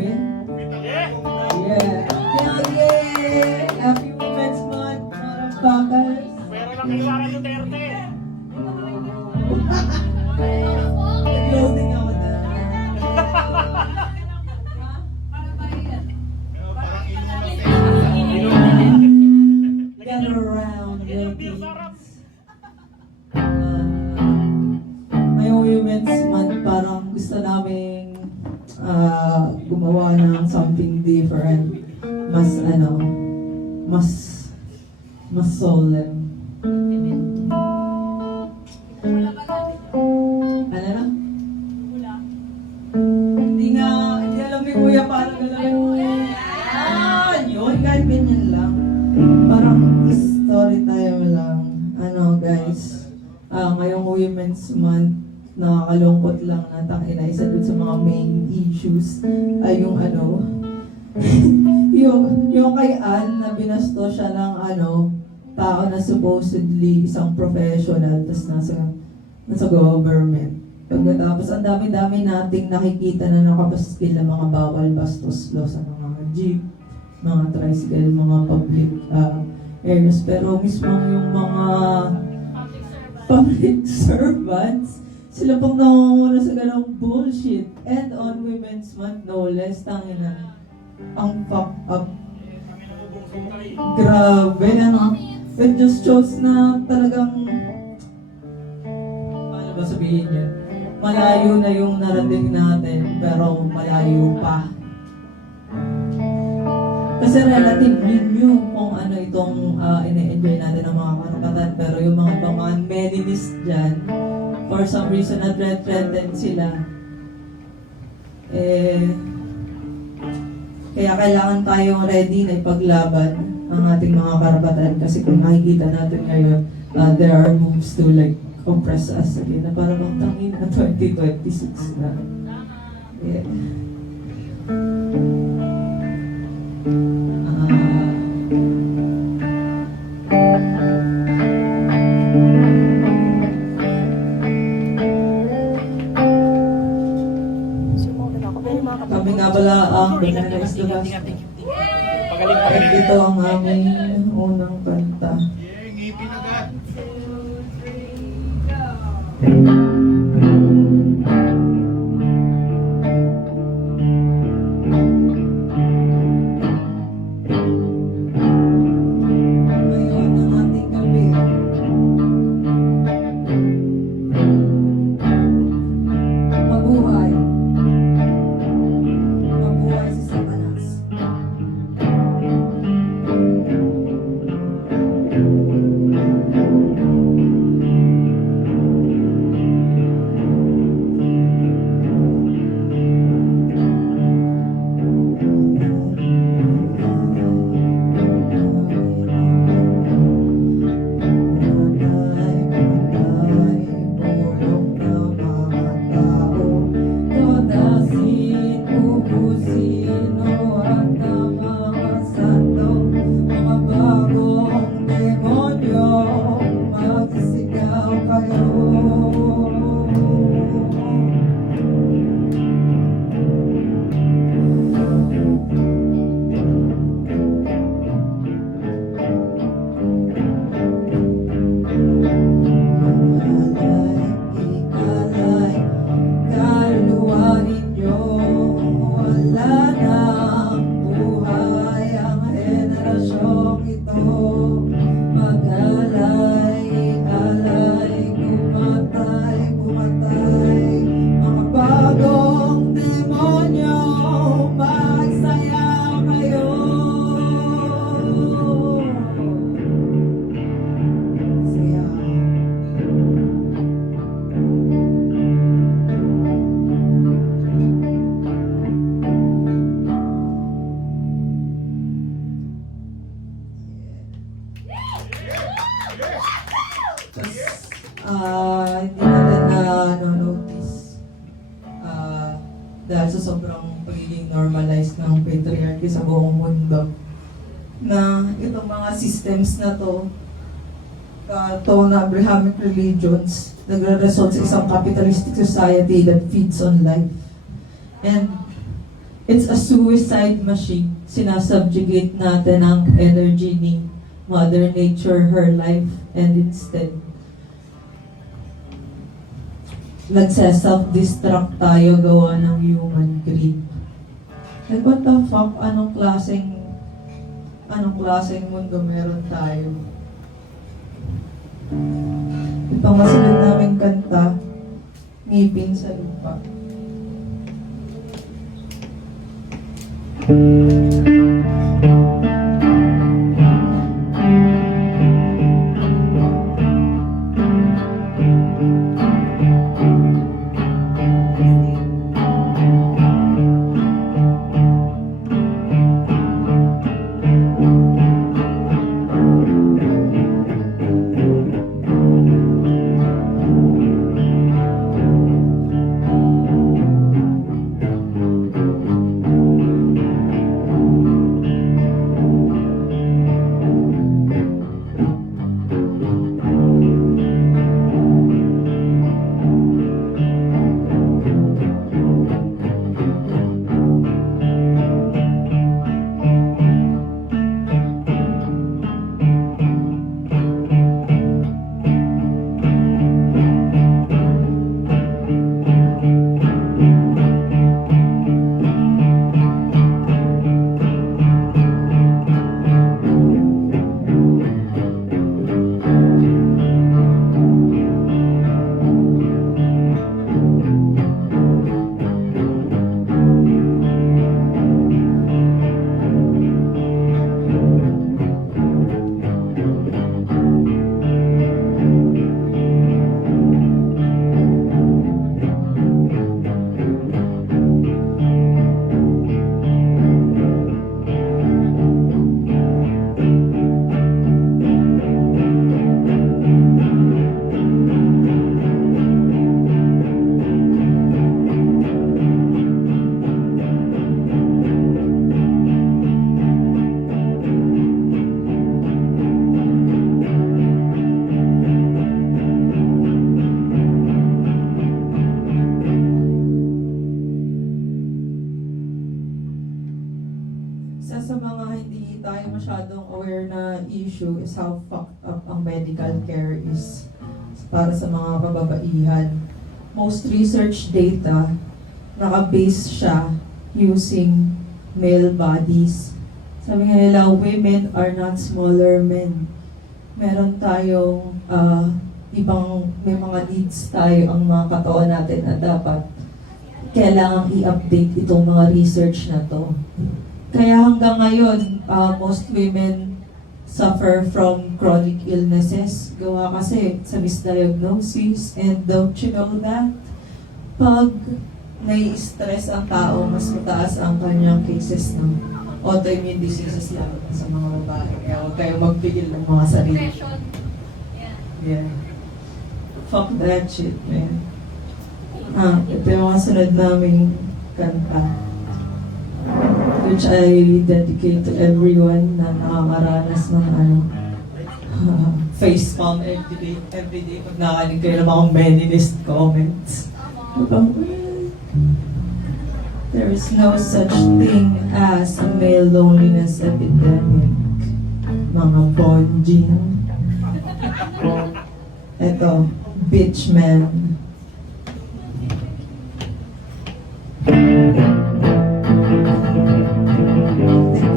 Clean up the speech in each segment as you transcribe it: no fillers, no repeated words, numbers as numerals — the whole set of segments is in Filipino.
Grabe. Yeah. Kaya yay! Happy Women's Month, motherfuckers. Meron lang kay Sara Duterte. Nag-loading ako na. Get around your kids. Ngayong Women's Month, parang gusto namin gumawa ng something different. Mas solemn. Ano na? Hindi alam ni Kuya paano galawin. Yun, kahit ganyan lang. Parang story time lang. Guys, ngayong Women's Month, nakakalungkot lang na tangina, isa dun sa mga main issues ay yung yung kay Ann na binasto siya ng tao na supposedly isang professional tapos nasa government. Pagkatapos ang dami-dami nating nakikita na nakapaskil na mga bawal bastos law sa mga jeep, mga tricycle, mga public areas. Pero mismo yung mga public servants, sila pang nangunguna sa ganong bullshit. And on Women's Month, no less, tangina. Ang fuck up. Grabe, It just shows na talagang, paano ba sabihin yan? Malayo na yung narating natin, pero malayo pa. Kasi relatively new kung ano itong ine-enjoy natin ng mga karapatan, pero yung mga meninist dyan, for some reason na-threatened sila. Kaya kailangan tayong ready na ipaglaban ang ating mga karapatan kasi kung nakikita natin ngayon, there are moves to oppress us again na para bang tangin na 2026 na. Yeah. Kami nga pala ang Bananas Lubas. At ito ang aming unang kanta. Ngipin agad. Ngayon ang ating gabi. Mabuhay. Mabuhay si Satanas. Hindi natin na-notice dahil sa sobrang pagiging normalized ng patriarchy sa buong mundo na itong mga systems na to na Abrahamic religions nagre-result sa isang capitalistic society that feeds on life. And It's a suicide machine. Sinasubjugate natin ang energy ni Mother Nature, her life, and instead, nagse-self-destruct tayo gawa ng human greed. Like, what the fuck? Anong klaseng mundo meron tayo? Itong masunod namin kanta, Ngipin sa Lupa. Isa sa mga hindi tayo masyadong aware na issue is how fucked up ang medical care is para sa mga kababaihan. Most research data, naka-base siya using male bodies. Sabi nga nila, women are not smaller men. Meron tayong may mga needs tayo ang mga katawan natin na dapat kailangang i-update itong mga research na to. Kaya hanggang ngayon, most women suffer from chronic illnesses. Gawa kasi sa misdiagnosis. And don't you know that? Pag nai-stress ang tao, mas mataas ang kanyang cases ng autoimmune diseases lalo na sa mga babae. Kaya huwag kayong magpigil ng mga sarili. Depression. Yeah. Fuck that shit, man. Ito yung mga sunod naming kanta, which I dedicate to everyone na nakakaranas ng face palm every day pag nakanig kayo ng mga feminist comments. There is no such thing as a male loneliness epidemic. Mga bonjing. Eto, bitch man.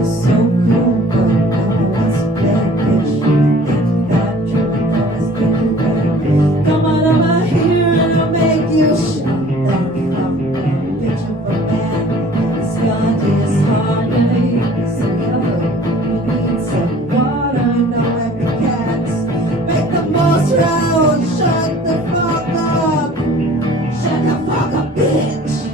So cool, but everyone's blackish. You think that you're the best thing ever. Come out of my hair and I'll make you shut the fuck up. Picture of a man, his gun is harder. So you need some water, no empty cans. Make the most round, shut the fuck up. Shut the fuck up, bitch.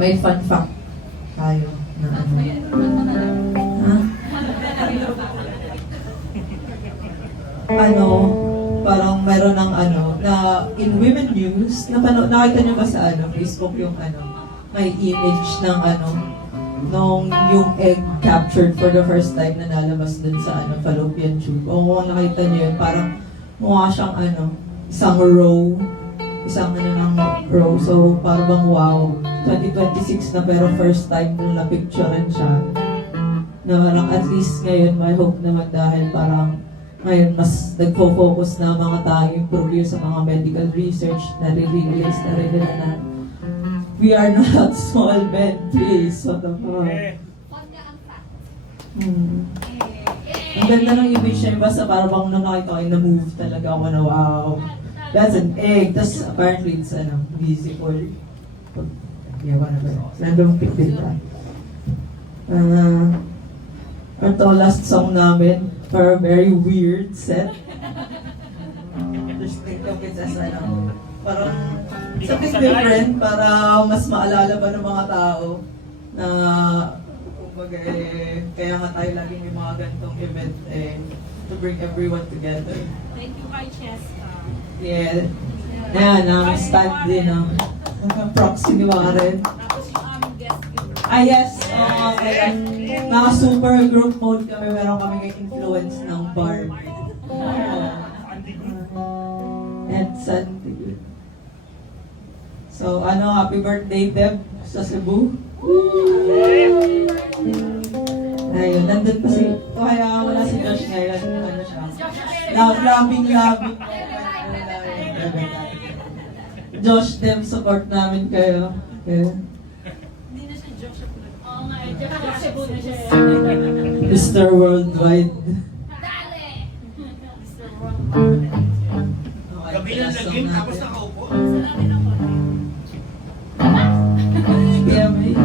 May fun fact tayo na ano. Ha? Ano, parang meron ng ano, na in Women News, nakita nyo ba sa ano, Facebook yung ano, may image ng ano, nung yung egg captured for the first time na nalabas dun sa ano, fallopian tube. O kung nakita nyo yun, parang mukha siyang ano, isang ano ng row. So, parang bang wow, 2026 na pero first time na na-picturean siya. Na parang at least ngayon, may hope naman dahil parang ngayon mas nagpo-focus na mga tao improve sa mga medical research na realize na rin nila na we are not small men, please. What the fuck? Ang ganda ng image niya, basta parang bang nung nakita ko na-move talaga ako na wow. That's an egg. Tapos apparently it's ano, visible. Yeah, whatever. Random pick din ka. Ito last song namin for a very weird set. Just think of it as ano, parang something different para mas maalala pa ng mga tao na kumbaga kaya nga tayo laging may mga ganitong event to bring everyone together. Thank you kay Cheska. Yeah. Ayan, ang stand din ng proxy ni Warren. Tapos yung aming guest group. Ah, yes. Kaya mga super group mode kami. Meron kami influence ng bar. And Sandy. So, ano, happy birthday, Deb, sa Cebu. Ayun, nandun pa si... Kaya wala si Josh ngayon. Ano siya? Labing. Josh, Deb, support namin kayo. Okay. Hindi na siya joke siya po. Oo nga, joke siya po na siya. Mr. Worldwide. Dali! Mr. World. Okay, Gabi na last song naging tapos natin. nakaupo. Salamin ako. PMA.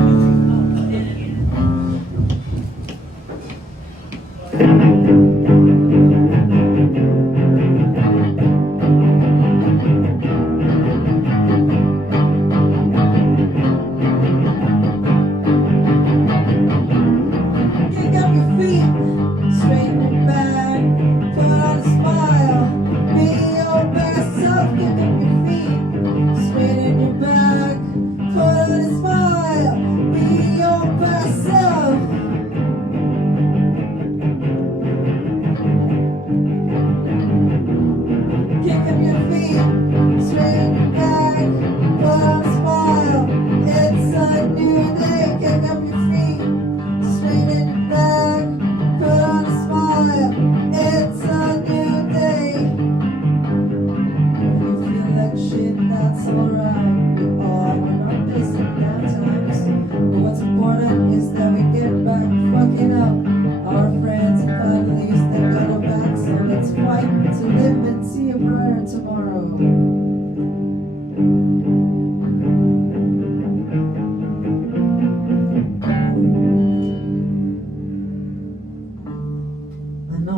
Kick up your feet, straighten your back, put on a smile, be your best self. Kick up your feet, straighten your back, put on a smile, be your best self. Kick up your feet, straighten your back, put on a smile. It's a new day. Kick up your feet, straighten your back, put on a smile. It's a new day. When you feel like shit, that's alright. We all have our days and bad times. But what's important is that we get back fucking up our friends and families that got our back. So let's fight to live and see a brighter tomorrow. Ano?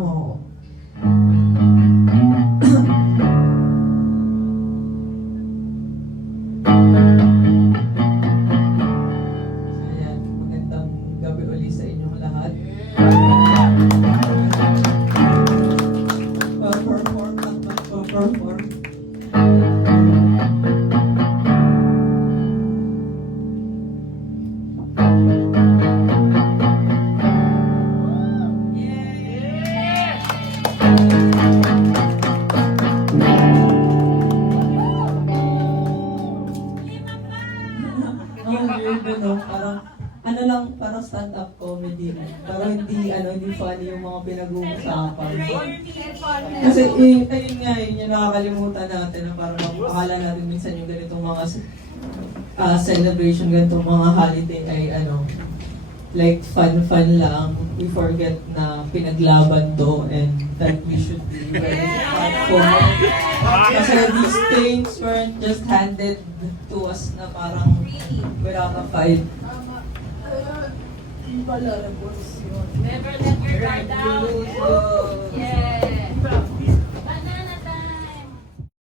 Ayan, magandang gabi uli sa inyong lahat. Pa-perform at mag-perform. Ang weird no? Parang, ano lang, parang stand-up comedy. Parang hindi funny yung mga pinag-uusapan. Kasi, ayun nga, yun yung nakakalimutan natin na parang akala natin minsan yung ganitong mga celebration, ganitong mga holiday ay like fun lang. We forget na pinaglaban to and that we should be very thankful. Kasi these things weren't just handed to us na parang without a fight. Never let your guard down. Yeah.